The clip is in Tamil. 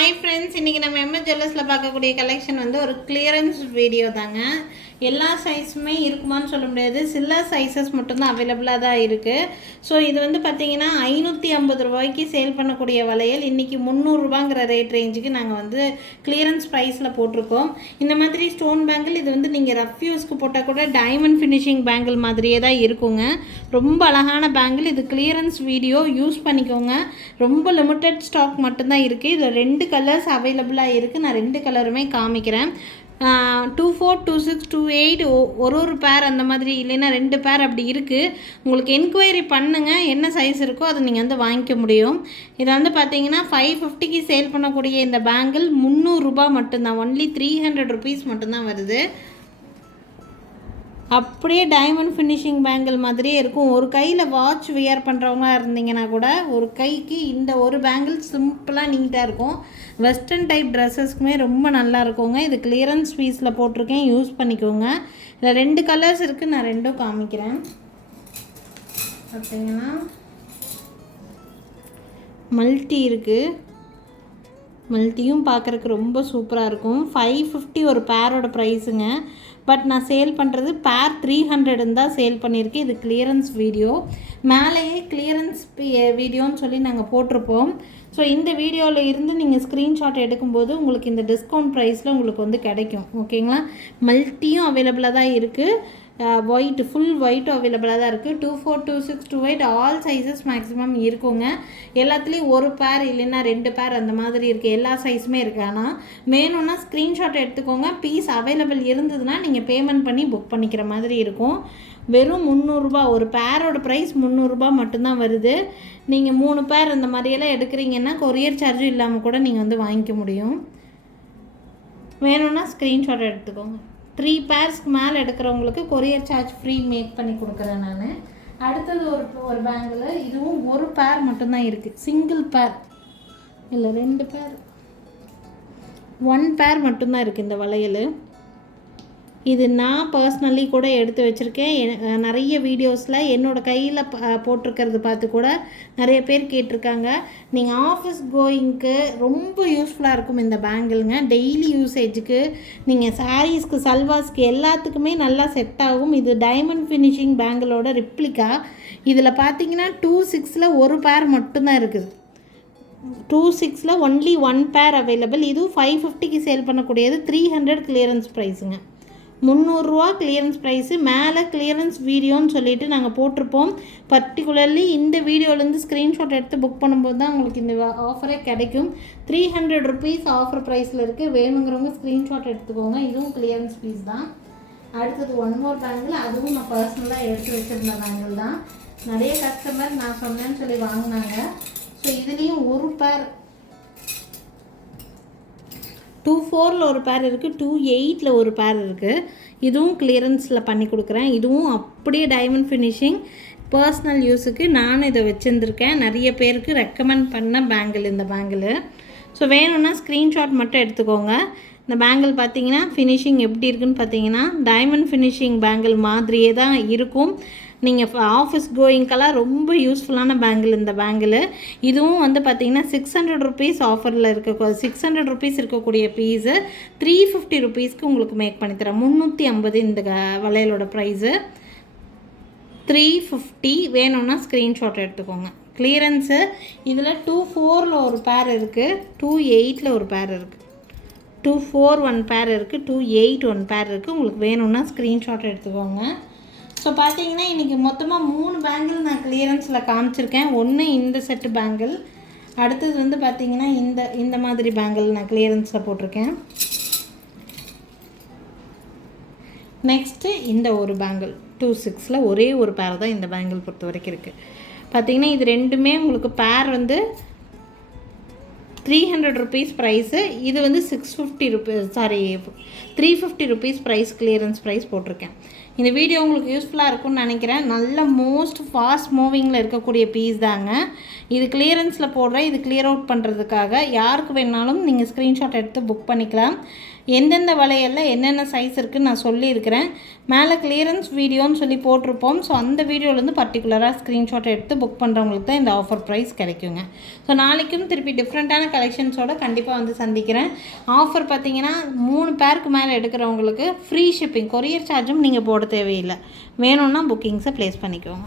ஹாய் ஃப்ரெண்ட்ஸ், இன்றைக்கி நம்ம எம்எஸ் ஜுவல்லர்ஸில் பார்க்கக்கூடிய கலெக்ஷன் வந்து ஒரு கிளியரன்ஸ் வீடியோ தாங்க. எல்லா சைஸுமே இருக்குமான்னு சொல்ல முடியாது, சில சைஸஸ் மட்டும்தான் அவைலபிளாக தான் இருக்குது. ஸோ இது வந்து பார்த்திங்கன்னா 550 ரூபாய்க்கு சேல் பண்ணக்கூடிய வளையல் இன்றைக்கி 300 ரூபாங்கிற ரேட் ரேஞ்சுக்கு நாங்கள் வந்து கிளியரன்ஸ் ப்ரைஸில் போட்டிருக்கோம். இந்த மாதிரி ஸ்டோன் பேங்கிள் இது வந்து நீங்கள் ரஃப் யூஸ்க்கு போட்டால் கூட டைமண்ட் ஃபினிஷிங் பேங்கிள் மாதிரியே தான் இருக்குங்க. ரொம்ப அழகான பேங்கிள். இது கிளியரன்ஸ் வீடியோ, யூஸ் பண்ணிக்கோங்க. ரொம்ப லிமிட்டட் ஸ்டாக் மட்டும்தான் இருக்குது. இது 2 கலர்ஸ் அவைலபிளாக இருக்குது. நான் 2 கலருமே காமிக்கிறேன். 24, 26, 28 ஒரு பேர் அந்த மாதிரி, இல்லைன்னா 2 பேர் அப்படி இருக்குது. உங்களுக்கு என்கொயரி பண்ணுங்கள், என்ன சைஸ் இருக்கோ அதை நீங்கள் வந்து வாங்கிக்க முடியும். இதை வந்து பார்த்தீங்கன்னா 550க்கு சேல் பண்ணக்கூடிய இந்த பேங்கிள் 300 ரூபா மட்டும்தான். ஒன்லி 300 ருபீஸ் மட்டும்தான் வருது. அப்படியே டைமண்ட் ஃபினிஷிங் பேங்கிள் மாதிரியே இருக்கும். ஒரு கையில் வாட்ச் வியர் பண்ணுறவங்க இருந்தீங்கன்னா கூட ஒரு கைக்கு இந்த ஒரு பேங்கிள் சிம்பிளாக நீட்டாக இருக்கும். வெஸ்டர்ன் டைப் ட்ரெஸ்ஸஸ்க்குமே ரொம்ப நல்லா இருக்குங்க. இது கிளியரன்ஸ் பீஸில் போட்டிருக்கேன், யூஸ் பண்ணிக்கோங்க. இதில் 2 கலர்ஸ் இருக்குது, நான் 2ம் காமிக்கிறேன். பார்த்தீங்கன்னா மல்டி இருக்குது. மல்டியும் பார்க்குறக்கு ரொம்ப சூப்பராக இருக்கும். 550 ஒரு பேரோட ப்ரைஸுங்க. பட் நான் சேல் பண்ணுறது பேர் 300 தான் சேல் பண்ணியிருக்கேன். இது கிளியரன்ஸ் வீடியோ. மேலேயே கிளியரன்ஸ் வீடியோன்னு சொல்லி நாங்கள் போட்டிருப்போம். ஸோ இந்த வீடியோவில் இருந்து நீங்கள் ஸ்க்ரீன்ஷாட் எடுக்கும்போது உங்களுக்கு இந்த டிஸ்கவுண்ட் ப்ரைஸில் உங்களுக்கு வந்து கிடைக்கும். ஓகேங்களா? மல்டியும் அவைலபிளாக தான் இருக்குது. ஒயிட், ஃபுல் ஒயிட்டும் அவைலபிளாக தான் இருக்குது. 24, 26, 28 ஆல் சைஸஸ் மேக்ஸிமம் இருக்குங்க. எல்லாத்துலேயும் ஒரு பேர் இல்லைன்னா 2 பேர் அந்த மாதிரி இருக்குது. எல்லா சைஸுமே இருக்குது. ஆனால் வேணும்னா ஸ்க்ரீன்ஷாட் எடுத்துக்கோங்க. பீஸ் அவைலபிள் இருந்ததுன்னா நீங்கள் பேமெண்ட் பண்ணி புக் பண்ணிக்கிற மாதிரி இருக்கும். வெறும் 300 ரூபா. ஒரு பேரோட ப்ரைஸ் 300 ரூபா மட்டும்தான் வருது. நீங்கள் 3 பேர் இந்த மாதிரியெல்லாம் எடுக்கிறீங்கன்னா கொரியர் சார்ஜும் இல்லாமல் கூட நீங்கள் வந்து வாங்கிக்க முடியும். வேணும்னா ஸ்க்ரீன்ஷாட் எடுத்துக்கோங்க. 3 பேர்ஸ்க்கு மேலே எடுக்கிறவங்களுக்கு கொரியர் சார்ஜ் ஃப்ரீ மேக் பண்ணி கொடுக்குறேன் நான். அடுத்தது ஒரு பேங்கில் இதுவும் ஒரு பேர் மட்டும்தான் இருக்குது. சிங்கிள் பேர் இல்லை, 2 பேர், 1 பேர் மட்டும்தான் இருக்குது இந்த வளையல். இது நான் பர்சனலி கூட எடுத்து வச்சுருக்கேன். நிறைய வீடியோஸில் என்னோடய கையில் போட்டிருக்கிறது பார்த்து கூட நிறைய பேர் கேட்டிருக்காங்க. நீங்கள் ஆஃபீஸ் கோயிங்க்கு ரொம்ப யூஸ்ஃபுல்லாக இருக்கும் இந்த பேங்கிள்ங்க. டெய்லி யூசேஜுக்கு, நீங்கள் சாரீஸ்க்கு, சல்வாஸ்க்கு எல்லாத்துக்குமே நல்லா செட் ஆகும். இது டைமண்ட் ஃபினிஷிங் பேங்கிளோட ரிப்ளிகா. இதில் பார்த்தீங்கன்னா 26ல் ஒரு பேர் மட்டும்தான் இருக்குது. 26ல் ஒன்லி 1 பேர் அவைலபிள். இதுவும் 550க்கு சேல் பண்ணக்கூடியது. 300 கிளியரன்ஸ் ப்ரைஸுங்க. 300 ரூபா கிளியரன்ஸ் ப்ரைஸு. மேலே கிளியரன்ஸ் வீடியோன்னு சொல்லிட்டு நாங்கள் போட்டிருப்போம். பர்டிகுலர்லி இந்த வீடியோலேருந்து ஸ்க்ரீன்ஷாட் எடுத்து புக் பண்ணும்போது தான் உங்களுக்கு இந்த ஆஃபரே கிடைக்கும். 300 ருபீஸ் ஆஃபர் ப்ரைஸில் இருக்குது. வேணுங்கிறவங்க ஸ்க்ரீன்ஷாட் எடுத்துக்கோங்க. இதுவும் கிளியரன்ஸ் பீஸ் தான். அடுத்தது 1 மோர் பேங்கிள். அதுவும் நான் பர்சனலாக எடுத்து வச்சுருந்த பேங்கிள் தான். நிறைய கஸ்டமர் நான் சொன்னேன்னு சொல்லி வாங்கினாங்க. ஸோ இதுலேயும் ஒரு பேர் 24ல் ஒரு பேர் இருக்குது, 28ல் ஒரு பேர் இருக்குது. இதுவும் கிளியரன்ஸில் பண்ணி கொடுக்குறேன். இதுவும் அப்படியே டைமண்ட் ஃபினிஷிங். பர்சனல் யூஸுக்கு நான் இதை வச்சுருந்துருக்கேன். நிறைய பேருக்கு ரெக்கமெண்ட் பண்ண பேங்கிள் இந்த பேங்கிள். ஸோ வேணும்னா ஸ்க்ரீன்ஷாட் மட்டும் எடுத்துக்கோங்க. இந்த பேங்கிள் பார்த்தீங்கன்னா ஃபினிஷிங் எப்படி இருக்குன்னு பார்த்தீங்கன்னா டைமண்ட் ஃபினிஷிங் பேங்கிள் மாதிரியே தான் இருக்கும். நீங்கள் ஆஃபீஸ் கோயிங்கெல்லாம் ரொம்ப யூஸ்ஃபுல்லான பேங்கிள் இந்த பேங்கிள். இதுவும் வந்து பார்த்திங்கன்னா 600 ருபீஸ் ஆஃபரில் இருக்க 600 ருபீஸ் இருக்கக்கூடிய பீஸு 350 ருபீஸ்க்கு உங்களுக்கு மேக் பண்ணித்தரேன். 350 இந்த வளையலோட ப்ரைஸு. 350 வேணும்னா ஸ்க்ரீன்ஷாட் எடுத்துக்கோங்க. கிளியரன்ஸு. இதில் 24ல் ஒரு பேர் இருக்குது, 28ல் ஒரு பேர் இருக்குது. 24 1 பேர் இருக்குது, 28 1 பேர் இருக்குது. உங்களுக்கு வேணும்னா ஸ்க்ரீன்ஷாட் எடுத்துக்கோங்க. ஸோ பார்த்தீங்கன்னா இன்றைக்கி மொத்தமாக 3 பேங்கிள் நான் கிளியரன்ஸில் காமிச்சிருக்கேன். ஒன்று இந்த செட்டு பேங்கிள், அடுத்தது வந்து பார்த்திங்கன்னா இந்த மாதிரி பேங்கிள் நான் கிளியரன்ஸில் போட்டிருக்கேன். நெக்ஸ்ட்டு இந்த ஒரு பேங்கிள் 26ல் ஒரே ஒரு பேர் தான் இந்த பேங்கிள் பொறுத்த வரைக்கும் இருக்குது. பார்த்திங்கன்னா இது ரெண்டுமே உங்களுக்கு பேர் வந்து 300 ருபீஸ் ப்ரைஸு. இது வந்து 350 ருபீஸ் ப்ரைஸ், கிளியரன்ஸ் ப்ரைஸ் போட்டிருக்கேன். இந்த வீடியோ உங்களுக்கு யூஸ்ஃபுல்லாக இருக்கும்னு நினைக்கிறேன். நல்ல மோஸ்ட் ஃபாஸ்ட் மூவிங்கில் இருக்கக்கூடிய பீஸ் தாங்க. இது கிளியரன்ஸில் போடுறேன். இது கிளியர் அவுட் பண்ணுறதுக்காக யாருக்கு வேணாலும் நீங்கள் ஸ்க்ரீன்ஷாட் எடுத்து புக் பண்ணிக்கலாம். எந்தெந்த வளையலில் என்னென்ன சைஸ் இருக்குதுன்னு நான் சொல்லியிருக்கிறேன். மேலே கிளியரன்ஸ் வீடியோன்னு சொல்லி போட்டிருப்போம். ஸோ அந்த வீடியோலேருந்து பர்டிகுலராக ஸ்க்ரீன்ஷாட் எடுத்து புக் பண்ணுறவங்களுக்கு தான் இந்த ஆஃபர் ப்ரைஸ் கிடைக்குங்க. ஸோ நாளைக்கும் திருப்பி டிஃப்ரெண்ட்டான கலெக்ஷன்ஸோடு கண்டிப்பாக வந்து சந்திக்கிறேன். ஆஃபர் பார்த்தீங்கன்னா 3 பேருக்கு மேலே எடுக்கிறவங்களுக்கு ஃப்ரீ ஷிப்பிங், கொரியர் சார்ஜும் நீங்கள் போட தேவையில்லை. வேணும்னா புக்கிங்ஸை ப்ளேஸ் பண்ணிக்கோங்க.